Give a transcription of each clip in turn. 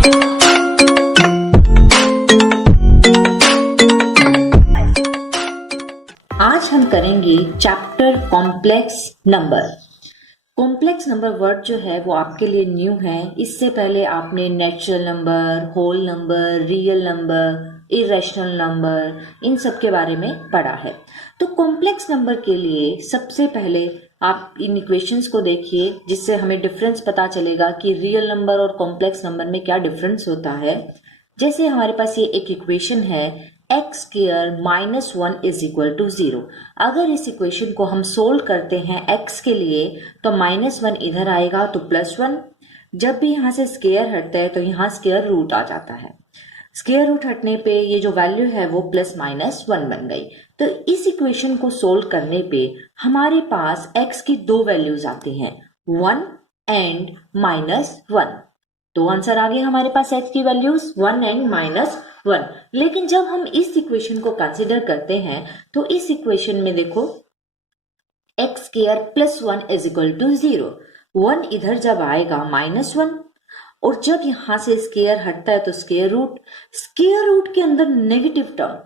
आज हम करेंगे chapter complex number. Complex number word जो है वो आपके लिए न्यू है। इससे पहले आपने natural number, whole number, real number, irrational number, इन सब के बारे में पढ़ा है। तो कॉम्प्लेक्स नंबर के लिए सबसे पहले आप इन इक्वेशंस को देखिए, जिससे हमें डिफरेंस पता चलेगा कि रियल नंबर और कॉम्प्लेक्स नंबर में क्या डिफरेंस होता है। जैसे हमारे पास ये एक इक्वेशन है x square minus 1 is equal to 0। अगर इस इक्वेशन को हम सोल्व करते हैं x के लिए तो -1 इधर आएगा तो +1। जब भी यहाँ से स्क्वायर हटता है तो यहाँ स्क्वायर रूट आ जाता है। स्क्वायर रूट हटने पे ये जो वैल्यू है वो +-1 बन गई। तो इस इक्वेशन को सोल्व करने पे हमारे पास x की दो वैल्यूज आती हैं, 1 एंड -1। तो आंसर आ गया हमारे पास x की वैल्यूज 1 एंड -1। लेकिन जब हम इस इक्वेशन को कंसिडर करते हैं तो इस इक्वेशन में देखो x square +1 is equal to 0। 1 इधर जब आएगा -1, और जब यहां से स्क्वायर हटता है तो स्क्वायर रूट के अंदर नेगेटिव टर्म,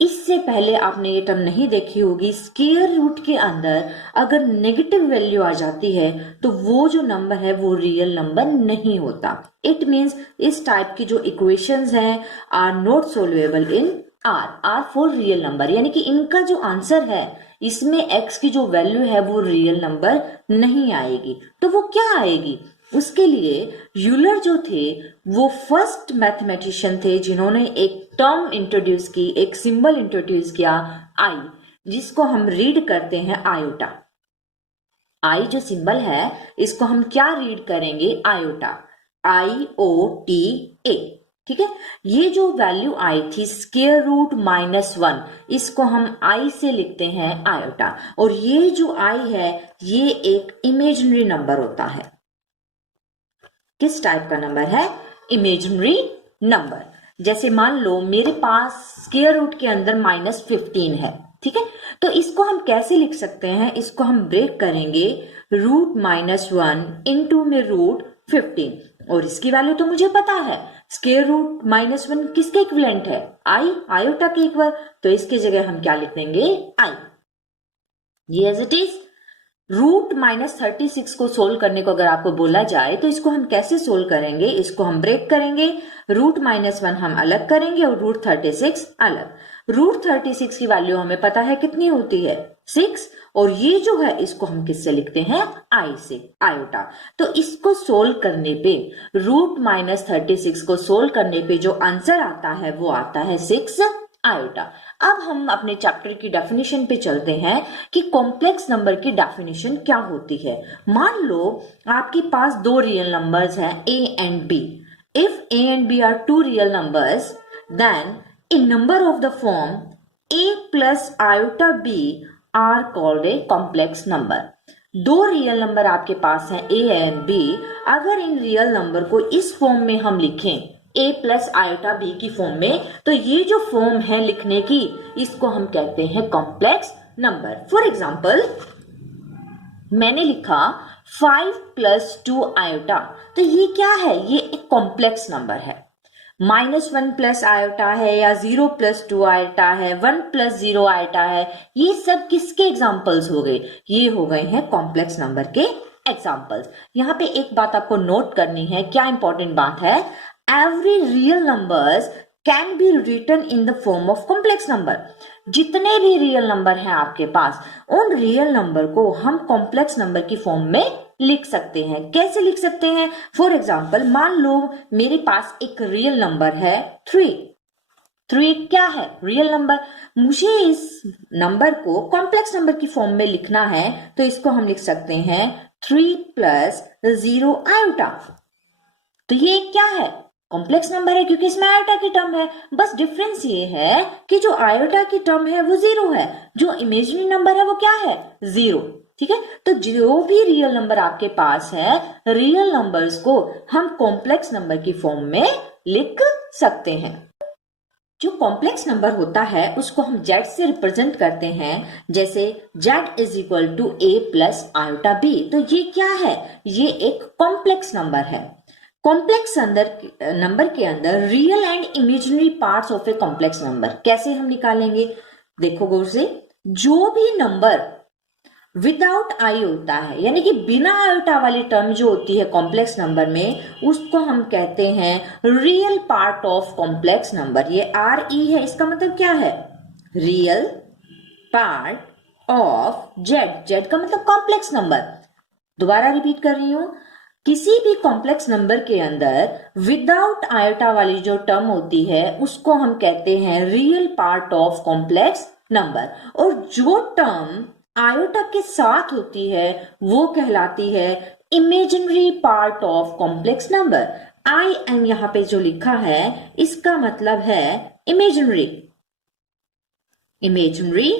इससे पहले आपने ये टर्म नहीं देखी होगी। स्क्वायर रूट के अंदर अगर नेगेटिव वैल्यू आ जाती है तो वो जो नंबर है वो रियल नंबर नहीं होता। इट मीन्स इस टाइप की जो इक्वेशंस हैं are not solvable in R for real number, यानी कि इनका जो आंसर है इसमें x की जो वैल्यू है वो रियल नंबर नहीं आएगी। तो वो क्या आएगी? उसके लिए यूलर जो थे वो फर्स्ट मैथमेटिशियन थे जिन्होंने एक टर्म इंट्रोड्यूस की, एक सिंबल इंट्रोड्यूस किया आई, जिसको हम रीड करते हैं आयोटा। आई जो सिंबल है इसको हम क्या रीड करेंगे? Iota, IOTA। ठीक है, ये जो वैल्यू आई थी स्क्वायर रूट -1, इसको हम आई से लिखते हैं आयोटा। और ये जो आई है ये एक इमेजिनरी नंबर होता है। किस टाइप का नंबर है? Imaginary number. जैसे मान लो मेरे पास स्क्वायर रूट के अंदर -15 है, ठीक है, तो इसको हम कैसे लिख सकते हैं? इसको हम ब्रेक करेंगे, रूट -1 इंटू में रूट 15, और इसकी वैल्यू तो मुझे पता है, स्क्वायर रूट -1 किसके इक्विवेलेंट है? आई, आयोटा के इक्वल। तो इसकी जगह हम क्या लिख देंगे? आई। ये एज इट इज। रूट -36 को सोल्व करने को अगर आपको बोला जाए तो इसको हम कैसे सोल्व करेंगे? इसको हम ब्रेक करेंगे, रूट -1 हम अलग करेंगे और रूट 36 अलग। रूट 36 की वैल्यू हमें पता है कितनी होती है? 6। और ये जो है इसको हम किससे लिखते हैं? आई से, आयोटा। तो इसको सोल्व करने पे, रूट -36 को सोल्व करने पे जो आंसर आता है वो आता है 6 आयोटा। अब हम अपने चैप्टर की डेफिनेशन पे चलते हैं कि कॉम्प्लेक्स नंबर की डेफिनेशन क्या होती है। मान लो आपके पास दो रियल नंबर्स हैं a and b। If a and b are two real numbers then a number of the form a plus iota b are called a complex number। दो रियल नंबर आपके पास हैं a एंड b। अगर in real number को इस form में हम लिखें a plus iota b की फॉर्म में, तो ये जो फॉर्म है लिखने की इसको हम कहते हैं कॉम्प्लेक्स नंबर। फॉर एग्जाम्पल मैंने लिखा 5 + 2 आयोटा, तो ये क्या है? ये एक कॉम्प्लेक्स नंबर है। -1 प्लस आयोटा है या 0 + 2 आयोटा है, 1 + 0 आयोटा है, ये सब किसके एग्जाम्पल्स हो गए? ये हो गए हैं कॉम्प्लेक्स नंबर के एग्जाम्पल्स। यहाँ पे एक बात आपको नोट करनी है, क्या इंपॉर्टेंट बात है? Every real numbers can be written in the form of complex number। जितने भी रियल नंबर हैं आपके पास, उन रियल नंबर को हम कॉम्प्लेक्स नंबर की फॉर्म में लिख सकते हैं। कैसे लिख सकते हैं? फॉर एग्जाम्पल मान लो मेरे पास एक रियल नंबर है 3। 3 क्या है? Real number. मुझे इस नंबर को कॉम्प्लेक्स नंबर की फॉर्म में लिखना है, तो इसको हम लिख सकते हैं 3 + 0 आयोटा। तो ये क्या है? कॉम्प्लेक्स नंबर है, क्योंकि इसमें आयोटा की टर्म है। बस डिफरेंस ये है कि जो आयोटा की टर्म है वो 0 है, जो इमेजिनरी नंबर है वो क्या है? 0। ठीक है, तो जो भी रियल नंबर आपके पास है, रियल नंबर्स को हम कॉम्प्लेक्स नंबर की फॉर्म में लिख सकते हैं। जो कॉम्प्लेक्स नंबर होता है उसको हम z से रिप्रेजेंट करते हैं, जैसे z = a + आयोटा b। तो ये क्या है? ये एक कॉम्प्लेक्स नंबर है। कॉम्प्लेक्स नंबर के अंदर real and imaginary parts of a complex number कैसे हम निकालेंगे? देखो गौर से, जो भी नंबर विदाउट आई होता है, यानी कि बिना आयोटा वाली टर्म जो होती है कॉम्प्लेक्स नंबर में, उसको हम कहते हैं real part of complex number. ये RE है, इसका मतलब क्या है? Real part of Z. Z का मतलब कॉम्प्लेक्स नंबर। दोबारा रिपीट कर रही हूं, किसी भी कॉम्प्लेक्स नंबर के अंदर विदाउट आयोटा वाली जो टर्म होती है उसको हम कहते हैं real part of complex number, और जो टर्म आयोटा के साथ होती है वो कहलाती है imaginary part of complex number. IM यहां पे जो लिखा है इसका मतलब है imaginary. Imaginary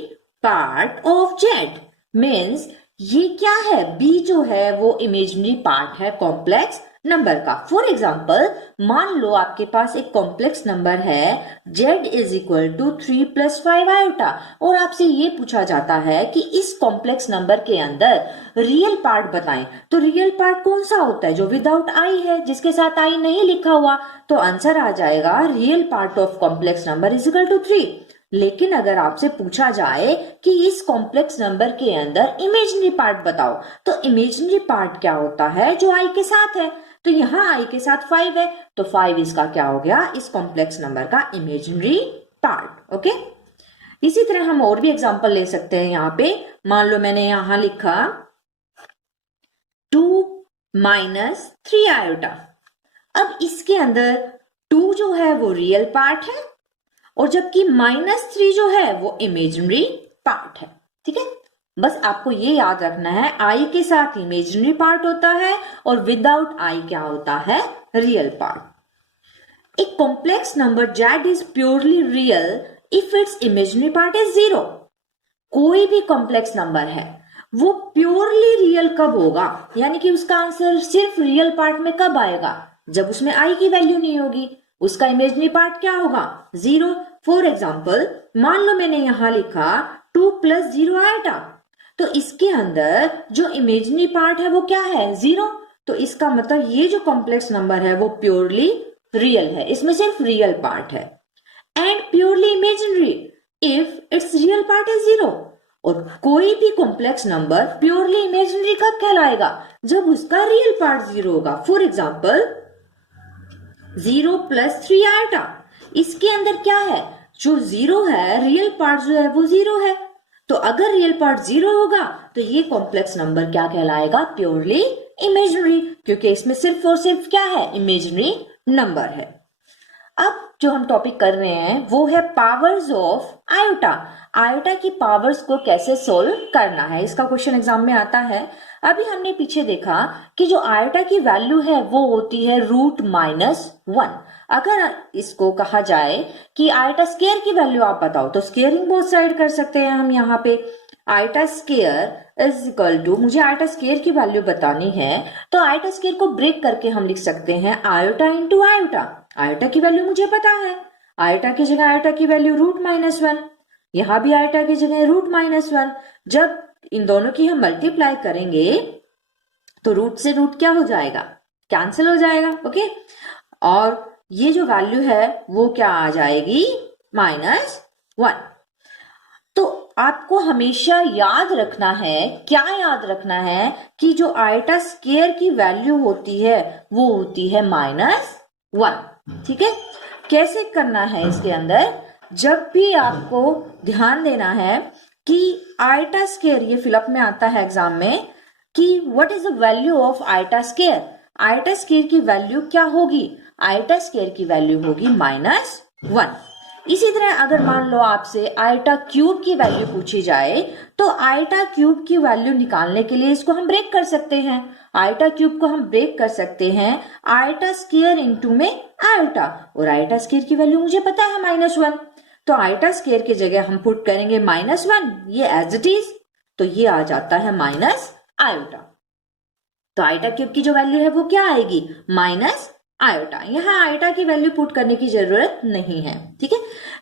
part of Z means ये क्या है? B जो है वो इमेजिनरी पार्ट है कॉम्प्लेक्स नंबर का। फॉर एग्जाम्पल, मान लो आपके पास एक कॉम्प्लेक्स नंबर है z is equal to 3 + 5 iota, और आपसे ये पूछा जाता है कि इस कॉम्प्लेक्स नंबर के अंदर रियल पार्ट बताएं। तो रियल पार्ट कौन सा होता है? जो विदाउट आई है, जिसके साथ आई नहीं लिखा हुआ। तो आंसर आ जाएगा real part of complex number is equal to 3। लेकिन अगर आपसे पूछा जाए कि इस कॉम्प्लेक्स नंबर के अंदर इमेजिनरी पार्ट बताओ, तो इमेजिनरी पार्ट क्या होता है? जो आई के साथ है। तो यहाँ आई के साथ 5 है, तो 5 इसका क्या हो गया? इस कॉम्प्लेक्स नंबर का इमेजिनरी पार्ट। ओके, इसी तरह हम और भी एग्जांपल ले सकते हैं। यहाँ पे मान लो मैंने यहां लिखा 2 - 3 आयोटा। अब इसके अंदर 2 जो है वो रियल पार्ट है, और जबकि -3 जो है वो इमेजिनरी पार्ट है। ठीक है, बस आपको ये याद रखना है, आई के साथ इमेजिनरी पार्ट होता है और विदाउट आई क्या होता है? Real part. एक complex number z is purely real if it's imaginary part is 0। कोई भी कॉम्प्लेक्स नंबर है वो प्योरली रियल कब होगा, यानी कि उसका आंसर सिर्फ रियल पार्ट में कब आएगा? जब उसमें आई की वैल्यू नहीं होगी। उसका इमेजिनरी पार्ट क्या होगा? 0। फॉर एग्जाम्पल, मान लो मैंने यहां लिखा 2 + 0 आयोटा, तो इसके अंदर जो इमेजिनरी पार्ट है वो क्या है? 0। तो इसका मतलब ये जो कॉम्प्लेक्स नंबर है वो प्योरली रियल है, इसमें सिर्फ रियल पार्ट है। And purely imaginary if it's real part is 0। और कोई भी कॉम्प्लेक्स नंबर प्योरली इमेजिनरी कब कहलाएगा? जब उसका रियल पार्ट 0 होगा। फॉर एग्जाम्पल 0 + 3 आयोटा, इसके अंदर क्या है? जो 0 है, रियल पार्ट जो है वो 0 है। तो अगर रियल पार्ट 0 होगा तो ये कॉम्प्लेक्स नंबर क्या कहलाएगा? प्योरली इमेजिनरी, क्योंकि इसमें सिर्फ और सिर्फ क्या है? इमेजिनरी नंबर है। अब जो हम टॉपिक कर रहे हैं वो है पावर्स ऑफ आयोटा। आयोटा की पावर्स को कैसे सोल्व करना है, इसका क्वेश्चन एग्जाम में आता है। अभी हमने पीछे देखा कि जो आयोटा की वैल्यू है वो होती है √-1। अगर इसको कहा जाए कि आयोटा स्क्वायर की वैल्यू आप बताओ, तो स्क्वायरिंग बोथ साइड कर सकते हैं हम। यहाँ पे iota square is equal to, मुझे आयोटा स्क्वायर की वैल्यू बतानी है, तो आयोटा स्क्वायर को ब्रेक करके हम लिख सकते हैं आयोटा इंटू आयोटा। आयोटा की वैल्यू मुझे पता है, आयोटा की जगह आयोटा की वैल्यू √-1, यहां भी आयोटा की जगह √-1। जब इन दोनों की हम मल्टीप्लाई करेंगे तो रूट से रूट क्या हो जाएगा? कैंसिल हो जाएगा। ओके, और ये जो वैल्यू है वो क्या आ जाएगी? -1। तो आपको हमेशा याद रखना है, क्या याद रखना है कि जो आयोटा स्क्वायर की वैल्यू होती है वो होती है -1। ठीक है, कैसे करना है इसके अंदर? जब भी आपको ध्यान देना है कि आयोटा स्क्वायर, ये फिलअप में आता है एग्जाम में कि what is the value of iota square. Iota square की वैल्यू क्या होगी? आयोटा स्क्वायर की वैल्यू होगी -1। इसी तरह अगर मान लो आपसे आयोटा क्यूब की वैल्यू पूछी जाए, तो आयोटा क्यूब की वैल्यू निकालने के लिए इसको हम ब्रेक कर सकते हैं। आयोटा क्यूब को हम ब्रेक कर सकते हैं आयोटा स्क्वायर इंटू में आयोटा, और आयोटा स्क्वायर की वैल्यू मुझे पता है -1। तो आयोटा स्क्वायर की जगह हम पुट करेंगे -1, ये एज इट इज, तो ये आ जाता है माइनस आयोटा। तो आयोटा क्यूब की जो वैल्यू है वो क्या आएगी? -आयोटा। यहाँ आयोटा की वैल्यू पुट करने की जरूरत नहीं है। ठीक है,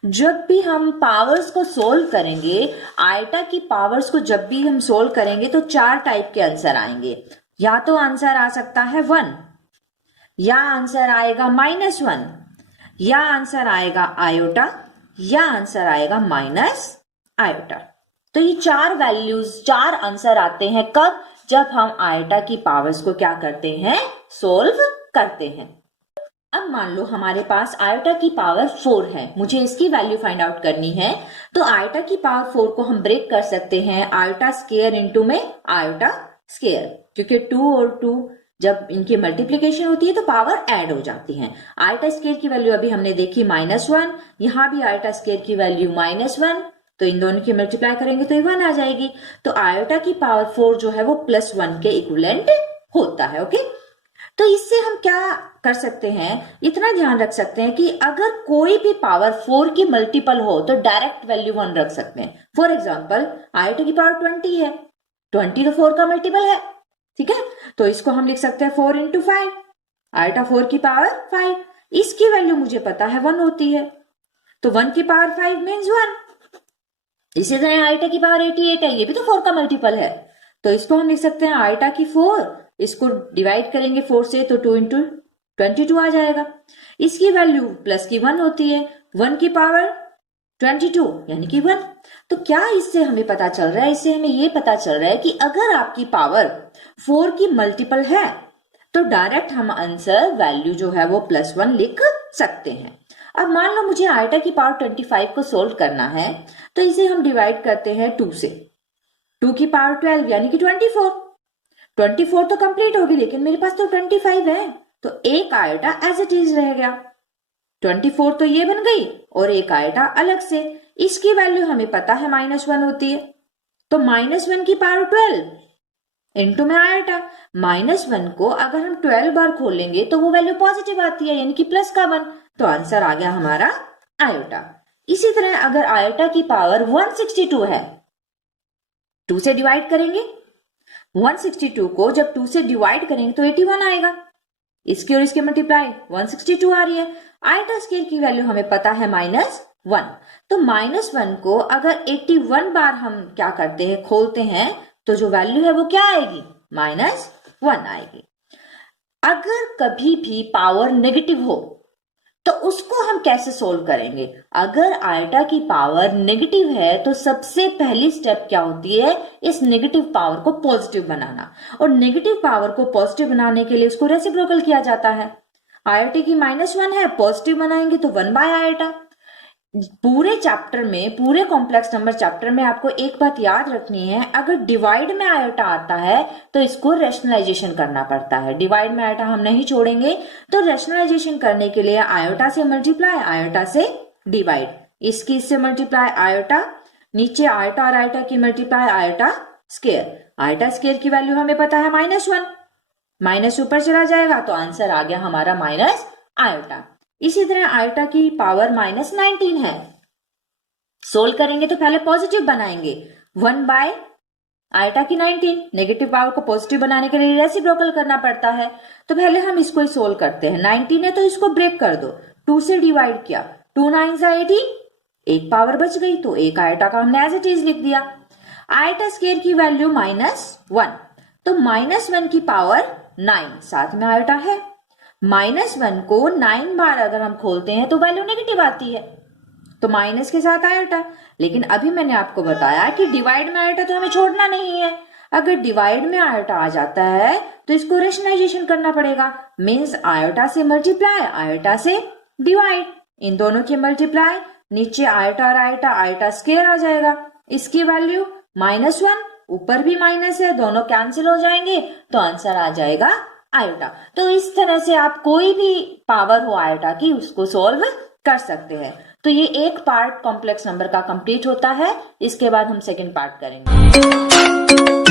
जब भी हम पावर्स को सोल्व करेंगे, आयोटा की पावर्स को जब भी हम सोल्व करेंगे तो 4 टाइप के आंसर आएंगे। या तो आंसर आ सकता है 1, या आंसर आएगा -1, या आंसर आएगा आयोटा, या आंसर आएगा माइनस आयोटा। तो ये 4 वैल्यूज, 4 आंसर आते हैं कब? जब हम आयोटा की पावर्स को क्या करते हैं? सोल्व करते हैं। अब मान लो हमारे पास आयोटा की पावर 4 है, मुझे इसकी वैल्यू फाइंड आउट करनी है। तो आयोटा की पावर 4 को हम ब्रेक कर सकते हैं आयोटा स्क्वायर इनटू में आयोटा स्क्वायर, क्योंकि 2 और 2 जब इनकी मल्टीप्लीकेशन होती है तो पावर ऐड हो जाती है। आयोटा स्क्वायर की वैल्यू अभी हमने देखी -1, यहाँ भी आयोटा स्क्वायर की वैल्यू -1, तो इन दोनों की मल्टीप्लाई करेंगे तो 1 आ जाएगी। तो आयोटा की पावर 4 जो है वो +1 के इक्विवेलेंट होता है। ओके, तो इससे हम क्या कर सकते हैं, इतना ध्यान रख सकते हैं कि अगर कोई भी पावर 4 की मल्टीपल हो तो डायरेक्ट वैल्यू 1 रख सकते हैं। फॉर एग्जांपल आयोटा की पावर 20 है, 20 तो 4 का मल्टीपल है, ठीक है, तो इसको हम लिख सकते हैं 4 × 5, आयोटा 4 की पावर 5, इसकी वैल्यू मुझे पता है 1 होती है, तो 1 की पावर 5 मीन्स 1। इसी तरह आयोटा की पावर 88 है, ये भी तो 4 का मल्टीपल है, तो इसको हम लिख सकते हैं आयोटा की 4, इसको डिवाइड करेंगे 4 से तो 2 × 22 आ जाएगा। इसकी वैल्यू प्लस की 1 होती है, 1 की पावर 22 यानी कि 1। तो क्या इससे हमें पता चल रहा है? इससे हमें ये पता चल रहा है कि अगर आपकी पावर 4 की मल्टीपल है तो डायरेक्ट हम आंसर वैल्यू जो है वो +1 लिख सकते हैं। अब मान लो मुझे आयोटा की पावर 25 को सोल्व करना है, तो इसे हम डिवाइड करते हैं 2 से, 2 की पावर 12 यानी कि 24 तो कंप्लीट होगी, लेकिन मेरे पास तो 25 है, तो एक आयोटा एज इट इज रह गया। 24 तो ये बन गई और एक आयोटा अलग से, इसकी वैल्यू हमें पता है -1 होती है, तो -1 की पावर 12 इनटू में आयोटा। -1 को अगर हम 12 बार खोलेंगे तो वो वैल्यू पॉजिटिव आती है, यानी कि प्लस का 1, तो आंसर आ गया हमारा आयोटा। इसी तरह अगर आयोटा की पावर 162 है, 2 से डिवाइड करेंगे, 162 को जब 2 से डिवाइड करेंगे तो 81 आएगा, इसकी और इसके मल्टीप्लाई 162 आ रही है। आयोटा स्क्वायर की वैल्यू हमें पता है -1, तो -1 को अगर 81 बार हम क्या करते हैं, खोलते हैं, तो जो वैल्यू है वो क्या आएगी? -1 आएगी। अगर कभी भी पावर नेगेटिव हो तो उसको हम कैसे सोल्व करेंगे? अगर आयोटा की पावर नेगेटिव है तो सबसे पहली स्टेप क्या होती है? इस नेगेटिव पावर को पॉजिटिव बनाना, और नेगेटिव पावर को पॉजिटिव बनाने के लिए उसको रेसिप्रोकल किया जाता है। आयोटा की -1 है, पॉजिटिव बनाएंगे तो 1/आयोटा। पूरे चैप्टर में, पूरे कॉम्प्लेक्स नंबर चैप्टर में आपको एक बात याद रखनी है, अगर डिवाइड में आयोटा आता है तो इसको रैशनलाइजेशन करना पड़ता है। डिवाइड में आयोटा हम नहीं छोड़ेंगे, तो रैशनलाइजेशन करने के लिए आयोटा से मल्टीप्लाई, आयोटा से डिवाइड, इसकी इससे मल्टीप्लाई आयोटा, नीचे आयोटा और आयोटा की multiply iota square. Iota square की वैल्यू हमें पता है -1, माइनस ऊपर चला जाएगा तो आंसर आ गया हमारा माइनस आयोटा। इसी तरह आयोटा की पावर -19 है, सोल्व करेंगे तो पहले पॉजिटिव बनाएंगे, 1 आयोटा की 19, नेगेटिव पावर को पॉजिटिव बनाने के लिए रेसिप्रोकल करना पड़ता है, तो पहले हम इसको ही सोल्व करते हैं। 19 है तो इसको ब्रेक कर दो, 2 से डिवाइड किया, 2 9 18, एक पावर बच गई, तो एक आयोटा का हमने एज इट इज लिख दिया। आयोटा स्क्वायर की वैल्यू -1, तो -1 की पावर 9, साथ में आयोटा है। -1 को 9 बार अगर हम खोलते हैं तो वैल्यू नेगेटिव आती है, तो माइनस के साथ आयोटा। लेकिन अभी मैंने आपको बताया कि डिवाइड में आयोटा तो हमें छोड़ना नहीं है, अगर डिवाइड में आयोटा आ जाता है तो इसको रेशनलाइजेशन करना पड़ेगा, मीन्स आयोटा से मल्टीप्लाई, आयोटा से डिवाइड, इन दोनों की मल्टीप्लाई, नीचे आयोटा और आयोटा, आयोटा स्क्वायर आ जाएगा, इसकी वैल्यू -1, ऊपर भी माइनस है, दोनों कैंसिल हो जाएंगे, तो आंसर आ जाएगा आयोटा। तो इस तरह से आप कोई भी पावर हो आयोटा की उसको सोल्व कर सकते हैं। तो ये एक पार्ट कॉम्प्लेक्स नंबर का कंप्लीट होता है, इसके बाद हम सेकंड पार्ट करेंगे।